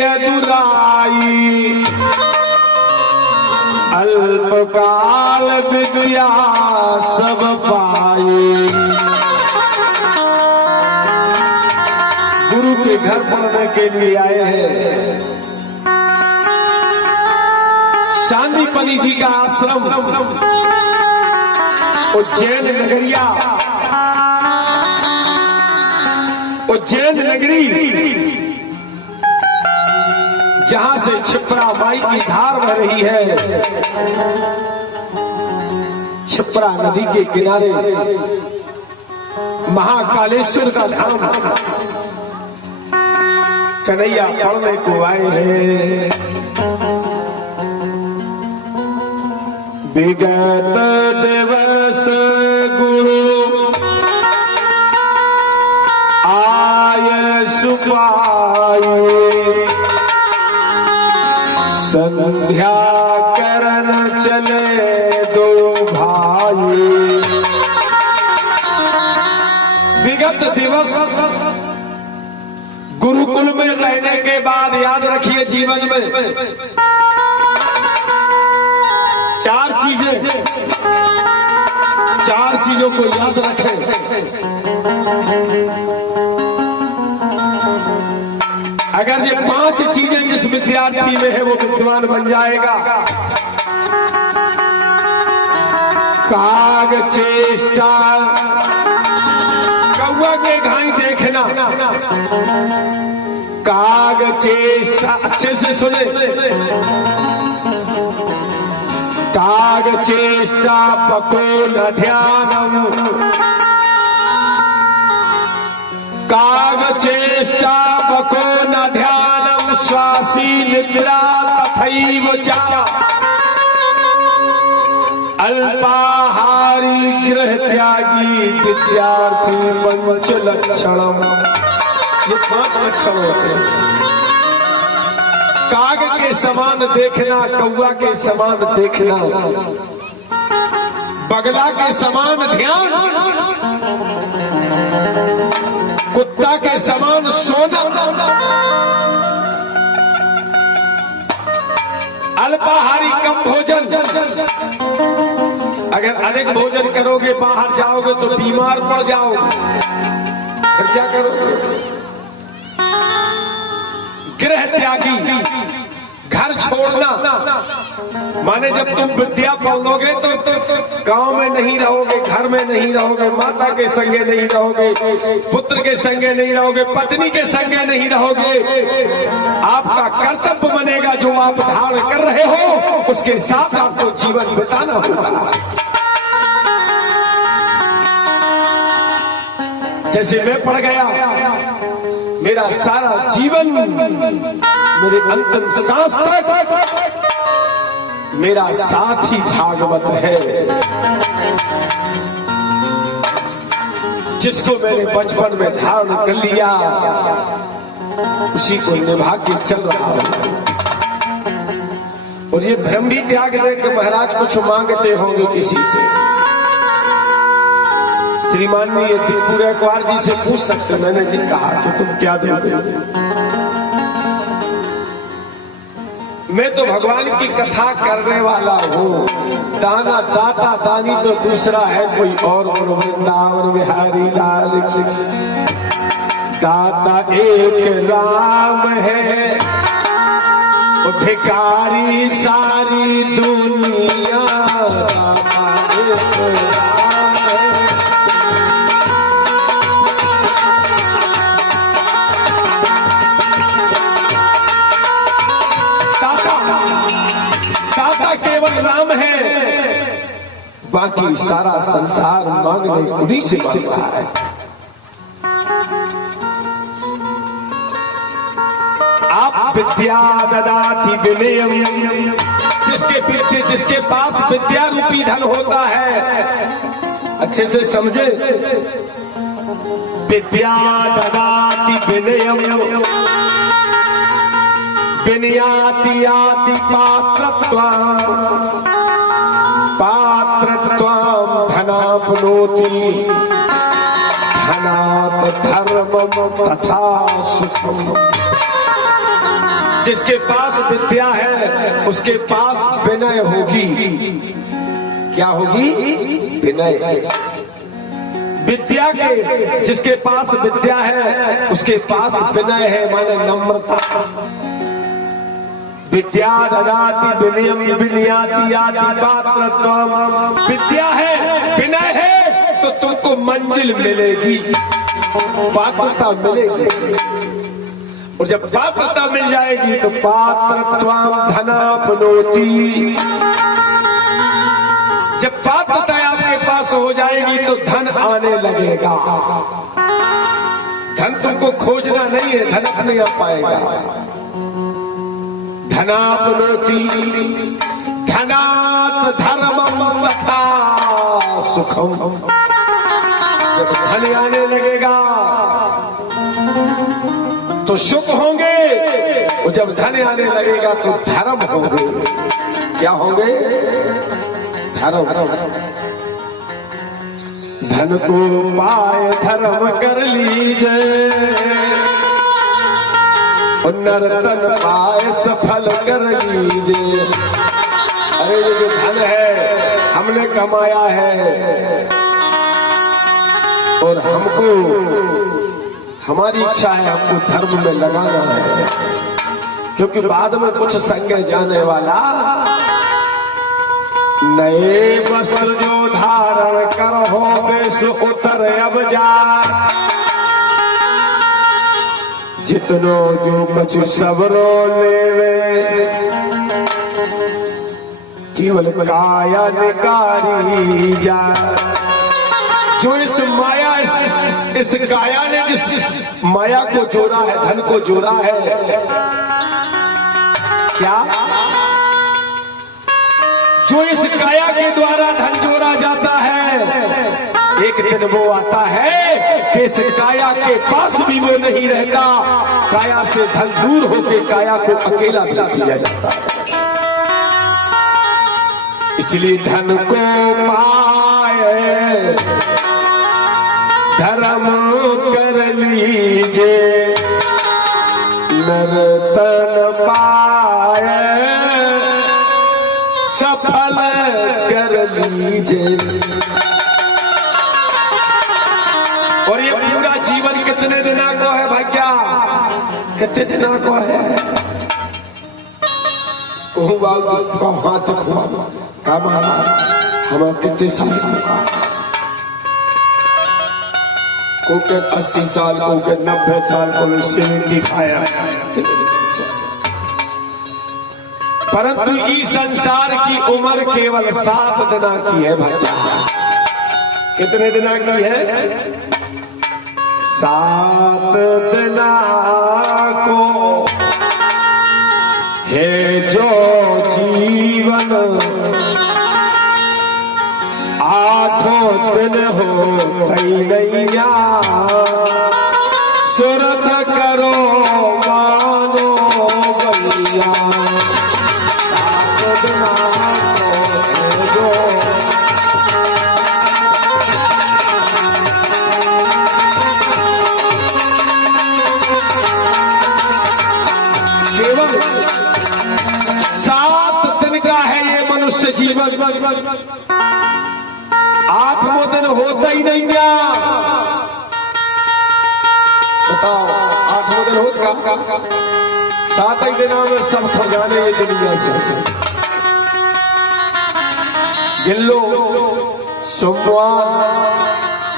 यदुराई, अल्पकाल विद्या सब पाई। गुरु के घर पढ़ने के लिए आए हैं। शांतिपनी जी का आश्रम उज्जैन नगरिया, उज्जैन नगरी, जहां से क्षिप्रा माई की धार बह रही है। क्षिप्रा नदी के किनारे महाकालेश्वर का धाम। कन्हैया पढ़ने को आए हैं। विगत दिवस गुरु आय सुपाए, संध्या करन चले दो भाई। विगत दिवस गुरुकुल में रहने के बाद याद रखिए, जीवन में चार चीजों को याद रखें। अगर ये 5 चीजें जिस विद्यार्थी में है वो विद्वान बन जाएगा। काग चेष्टा, कौवा के घाई देखना। काग चेष्टा, अच्छे से सुने। काग चेष्टा पको न ध्यानम, काग चेष्टा पको न ध्यानम, श्वासी निद्रा तथैव च, अल्पाहारी गृह त्यागी विद्यार्थी पंच लक्षणम। ये 5 लक्षण होते हैं। काग के समान देखना, कौवा के समान देखना, बगला के समान ध्यान, कुत्ता के समान सोना, अल्पाहारी कम भोजन। अगर अधिक भोजन करोगे, बाहर जाओगे तो बीमार पड़ जाओगे, फिर क्या करोगे? गृह त्यागी, घर छोड़ना, माने जब तुम विद्या पढ़ोगे तो गांव में नहीं रहोगे, घर में नहीं रहोगे, माता के संगे नहीं रहोगे, पुत्र के संगे नहीं रहोगे, पत्नी के संगे नहीं रहोगे। आपका कर्तव्य बनेगा जो आप धारण कर रहे हो उसके साथ आपको जीवन बिताना होगा। जैसे मैं पढ़ गया, मेरा सारा जीवन, मेरे अंतिम सांस तक मेरा साथी भागवत है, जिसको मैंने बचपन में धारण कर लिया, उसी को निभा के चल रहा हूं। और ये भ्रम भी त्याग दे कि महाराज कुछ मांगते होंगे किसी से। श्रीमान ने ये दिलपुर अखबार जी से पूछ सकते, मैंने नहीं कहा कि तुम क्या दोगे। मैं तो भगवान की कथा करने वाला हूँ। दाना दाता दानी तो दूसरा है कोई और। वृंदावन बिहारी लाल की दाता एक राम है, भिखारी सारी दुनिया। दाता एक राम है, दाता केवल राम है, बाकी सारा संसार मांगने उन्हीं से मांग रहा है। आप विद्या ददाति विनयम, जिसके पास विद्या रूपी धन होता है, अच्छे से समझे, विद्या ददाति विनयम, विनयाति याति पात्रत्वम्, पात्रत्वम् धनाप्नोति, धनात् धर्मम् तथा सुखम्। जिसके पास विद्या है उसके पास विनय होगी। क्या होगी? विनय। विद्या के जिसके पास विद्या है उसके पास विनय है, माने नम्रता। विद्या ददाति विनयम विनयाति याति पात्रत्वम। विद्या है, विनय है तो तुमको मंजिल मिलेगी, पात्रता मिलेगी। और जब पात्रता मिल जाएगी तो पात्रत्वम धनाप्नोति। जब पात्रता आपके पास हो जाएगी तो धन आने लगेगा। धन तुमको खोजना नहीं है, धन अपने आ पाएगा। धनाप्नोति धनात् धर्मम तथा सुखम। जब धन आने लगेगा तो सुख होंगे, और जब धन आने लगेगा तो धर्म होंगे। क्या होंगे? धर्म। धन को पाए धर्म कर लीजिए, और नर्तन पाए सफल कर लीजिए। अरे ये जो धन है हमने कमाया है, और हमको हमारी इच्छा है हमको धर्म में लगाना है, क्योंकि बाद में कुछ संग जाने वाला। नए वस्त्र जो धारण कर हो बेस उतर अब जा, जितनो जो कछु सबरो लेवे, केवल काया निकारी जा। जो इस माया इस काया ने जिस माया को जोड़ा है, धन को जोड़ा है, क्या जो इस काया के द्वारा धन जोड़ा जाता है, एक दिन वो आता है कि इस काया के पास भी वो नहीं रहता। काया से धन दूर होके काया को अकेला दिला दिया जाता है। इसलिए धन को पाए धर्म कर लीजिए, नर्तन पाए सफल कर लीजिए। और ये पूरा जीवन कितने दिनों को है भाई? क्या कितने दिनों को है? हाथ खुआ का मारा हम कितने साल को, के 80 साल को, के 90 साल को 75। परंतु इस संसार की उम्र केवल 7 दिन की है बच्चा। कितने दिन की है? 7 दिन को है जो जीवन, 8 दिन हो कई नैया, सुरत करो मानो गैया। 7 दिन को जो केवल 7 दिन का है ये मनुष्य जीवन। 8वां दिन होता ही नहीं गया। बताओ 8वां दिन होता का? 7 ही दिनों में सब खजाने ये दुनिया से गिन लो। सोमवार,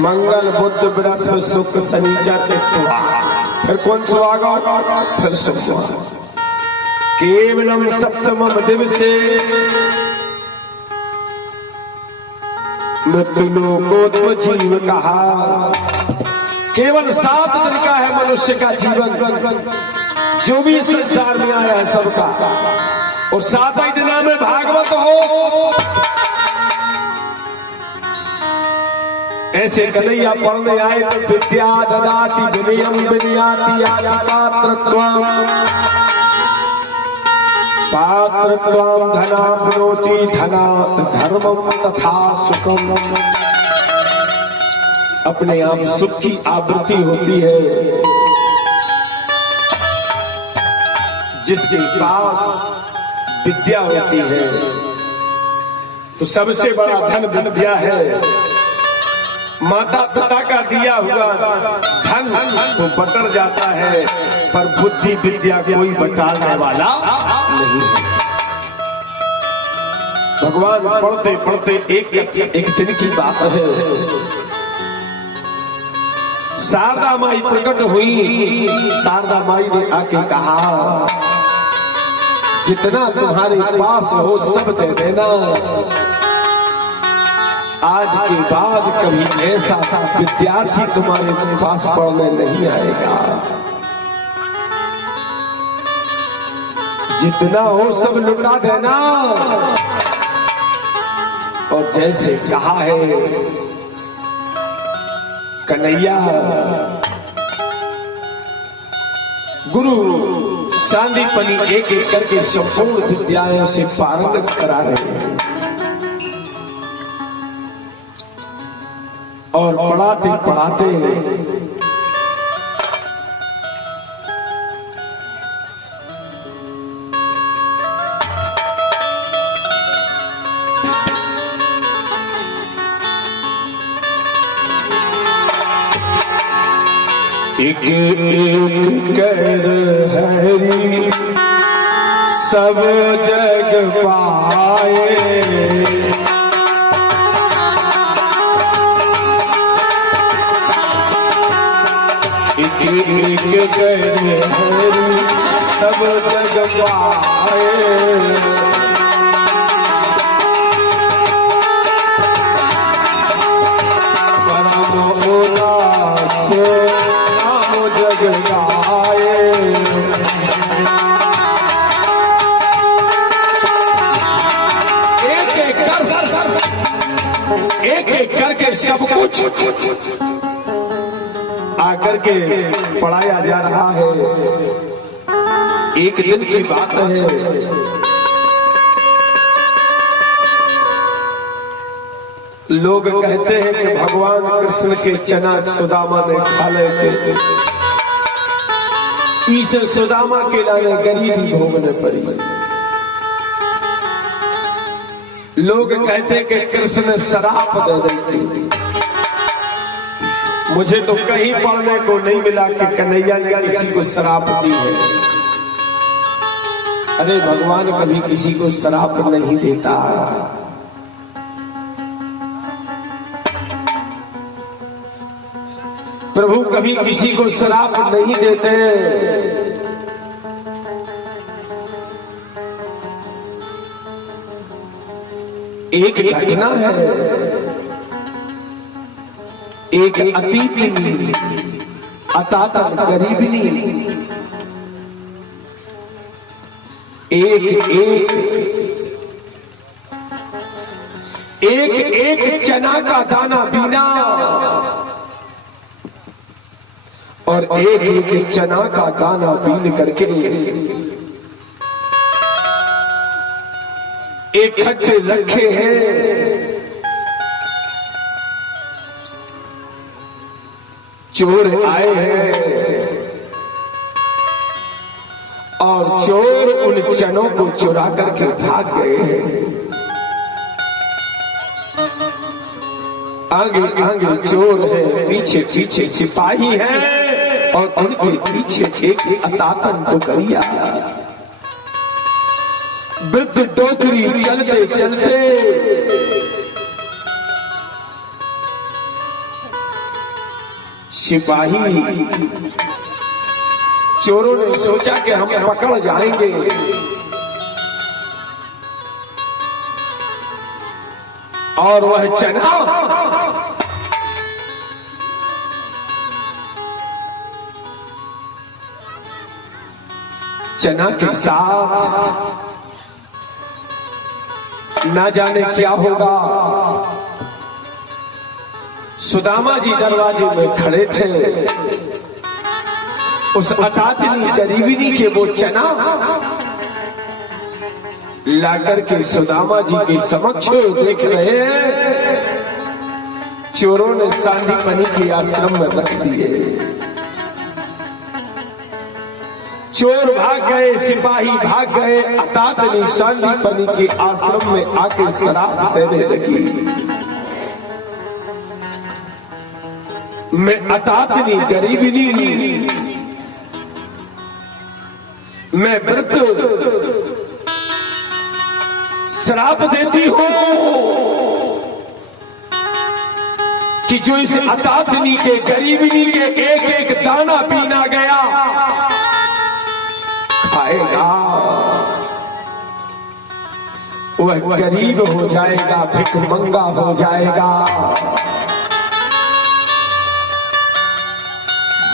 मंगल, बुध, बृहस्पति, शुक्र, शनिचर, इतवार, फिर कौन सा आगा? फिर सोमवार। केवलम सप्तमम दिवसे मृत्युलोकोत्म जीव कहा। केवल 7 दिन का है मनुष्य का जीवन, जो भी संसार में आया है सबका। और 7 ही दिनों में भागवत हो। ऐसे कन्हैया पढ़ने आए तो विद्या ददाति विनयम विनयाति याति पात्रत्वम। पात्रत्वम धनाप्नोति धनात् धर्मम तथा सुखम। अपने आप सुख की आवृत्ति होती है। जिसके पास विद्या होती है तो सबसे बड़ा धन विद्या है। माता पिता का दिया हुआ धन तो बटर जाता है, पर बुद्धि विद्या कोई बटाने वाला नहीं है। भगवान पढ़ते पढ़ते एक दिन की बात है, शारदा माई प्रकट हुई। शारदा माई ने आके कहा, जितना तुम्हारे पास हो सब दे देना, आज के बाद कभी ऐसा विद्यार्थी तुम्हारे पास पढ़ने नहीं आएगा। जितना हो सब लुटा देना। और जैसे कहा है कन्हैया, गुरु सांदीपनी एक एक करके संपूर्ण विद्याओं से पारंगत करा रहे हैं और पढ़ाते पढ़ाते एक एक कर हरि सब जग पाए, एक एक कर हरि सब जग पाए, परम उल्लास जग गाए। एक एक करके सब कुछ आकर के पढ़ाया जा रहा है। एक दिन की बात है, लोग कहते हैं कि भगवान कृष्ण के चना सुदामा ने खा लेते, इसे सुदामा के लाने गरीबी भोगने पड़ी। लोग कहते कि कृष्ण ने शराप दे दी थी। मुझे तो कहीं पढ़ने को नहीं मिला कि कन्हैया ने किसी को शराप दी है। अरे भगवान कभी किसी को शराप नहीं देता। प्रभु कभी किसी को शराप नहीं देते। एक घटना है, एक अतिथिनी अतातन गरीबनी एक चना का दाना बीना और एक चना का दाना बीन करके इकट्ठे रखे हैं। चोर आए हैं और चोर उन चनों को चुरा करके भाग गए हैं। आगे आगे चोर है, पीछे पीछे सिपाही है और उनके पीछे एक अतातन डोकरिया। वृद्ध डोकरी चलते चलते सिपाही चोरों ने सोचा कि हम पकड़ जाएंगे, और वह चना के साथ ना जाने क्या होगा। सुदामा जी दरवाजे में खड़े थे। उस अतातनी गरीबिनी के वो चना लाकर के सुदामा जी के समक्ष देख रहे हैं। चोरों ने सांदीपनी के आश्रम में रख दिए। चोर भाग गए, सिपाही भाग गए, अतातनी सांदीपनी के आश्रम में आके शराब देने लगी। मैं अतातनी गरीबिनी, मैं व्रत श्राप देती हूं कि जो इस अतातनी के गरीबिनी के एक एक दाना पीना गया खाएगा वह गरीब हो जाएगा, भिखमंगा हो जाएगा।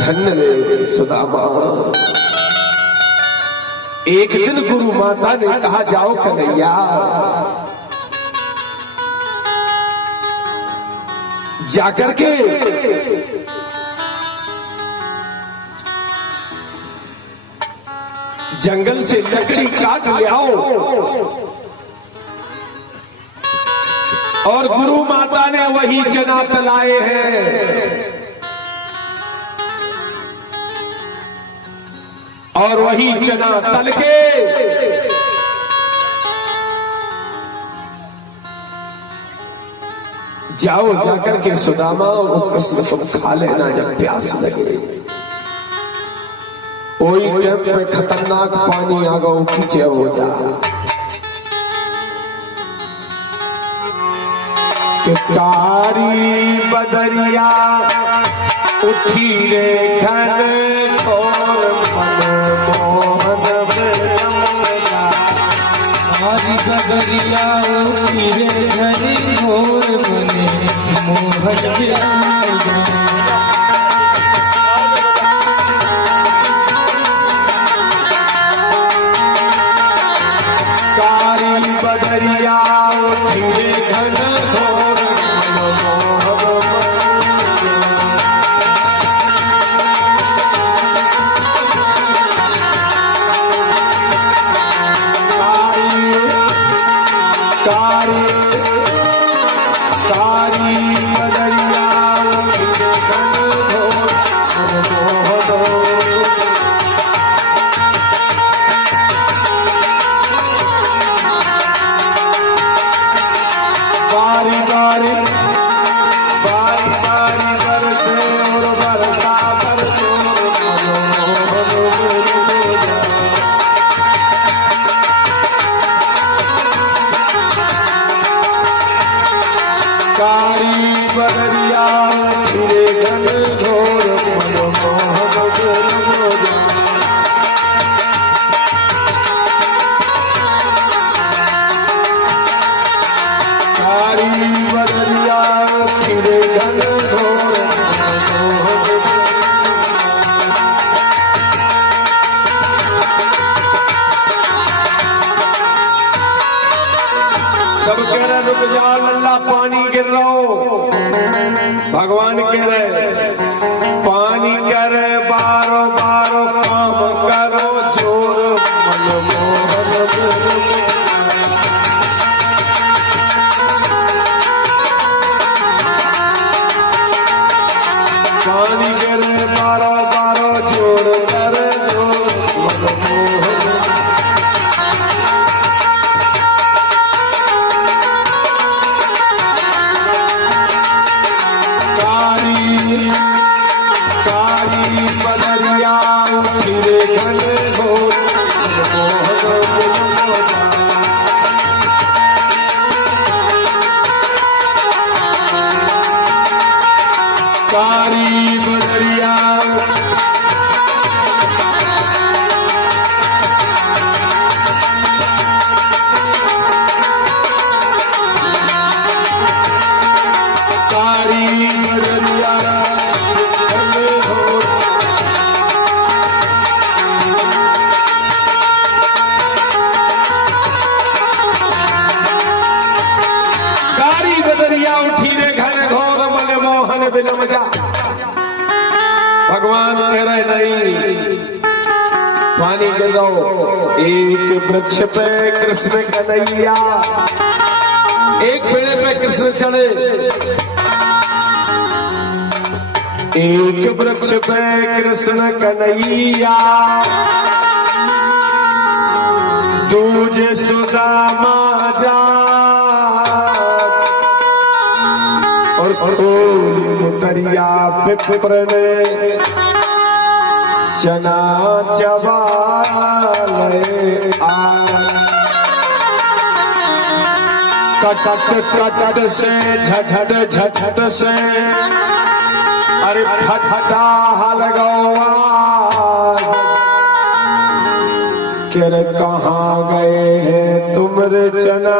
धन्य रे सुदामा। एक दिन गुरु माता ने कहा, जाओ कन्हैया, जाकर के जंगल से लकड़ी काट ले आओ। और गुरु माता ने वही चना तलाए हैं और वही चना तल के जाओ, जाकर के सुदामा वो कृष्ण तुम खा लेना जब प्यास लगे। कोई टाइम पे खतरनाक पानी आ गो कीचे हो जा कि कारी बदरिया उठी रे घन घोर मनमोहन बिलमजा। कारी बदरिया उठी रे घन घोर मनमोहन बिलमजा। कारी बदरिया उठी रे घन घोर सब कह रहे रुक जाओ लल्ला पानी गिर रहा हो। भगवान कह रहे पानी कर बारो बारो काम करो जोर मनमोहन। पानी कर बारो बारो जोर कर जोर मनमोहन। कारी बदरिया उठी रे घन घोर कारी बदरिया कारी बदरिया बदरिया उठी रे घन घोर मनमोहन बिलमजा। भगवान कह रहे नहीं पानी गिर रहा। एक वृक्ष पे कृष्ण कन्हैया, एक पेड़ पे कृष्ण चढ़े। एक वृक्ष पे कृष्ण कन्हैया दूजे सुदामा जा और खोली मुटरिया पिपर ने चना चबाले कट कट से झट झट से अरे फटा लगवा किर कहाँ गए हैं तुमरे चना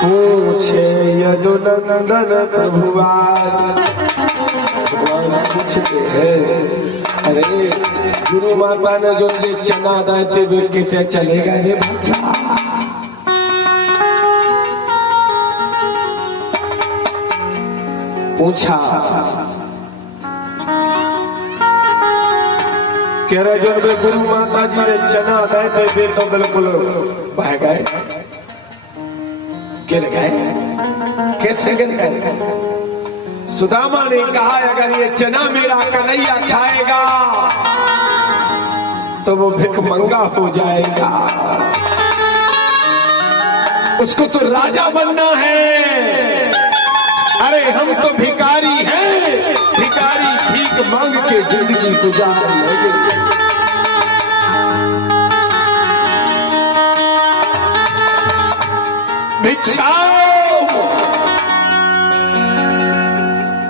पूछे यदुनंदन प्रभु आज। भगवान पूछते हैं अरे गुरु माता ने जो चना दाते वे कितने चलेगा रे भैया। पूछा कह रहे जो गुरु माता जी ने चना दाते वे तो बिल्कुल बह गए, गिर गए। कैसे गिर गए? सुदामा ने कहा अगर ये चना मेरा कन्हैया खाएगा तो वो भिखमंगा हो जाएगा, उसको तो राजा बनना है। अरे हम तो भिखारी हैं, भिखारी भीख मांग के जिंदगी गुजार लेंगे। भिक्षा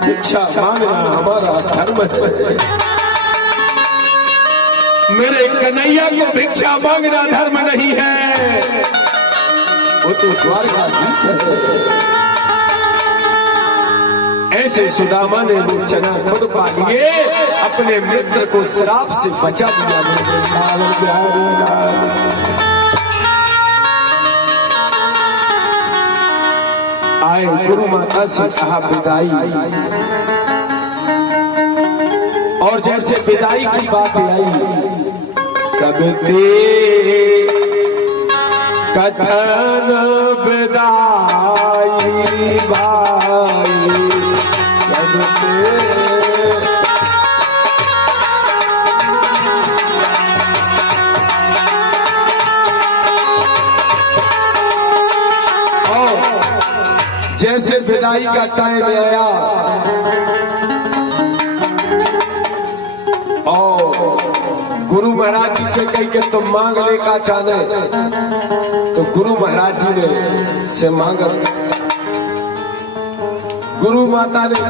भिक्षा मांगना हमारा धर्म है। मेरे कन्हैया को भिक्षा मांगना धर्म नहीं है, वो तो द्वारकाधीश है। ऐसे सुदामा ने वो चना खुद पा लिए, अपने मित्र को श्राप से बचा दिया। लाल प्यारे लाल आए, गुरु माता से कहा विदाई, और जैसे विदाई की बात आई सब ते कथन विदाई भाई सब ते जैसे विदाई का टाइम आया और गुरु महाराज जी से कही कि तुम मांग ले का चाहे, तो गुरु महाराज जी ने से मांगा। गुरु माता ने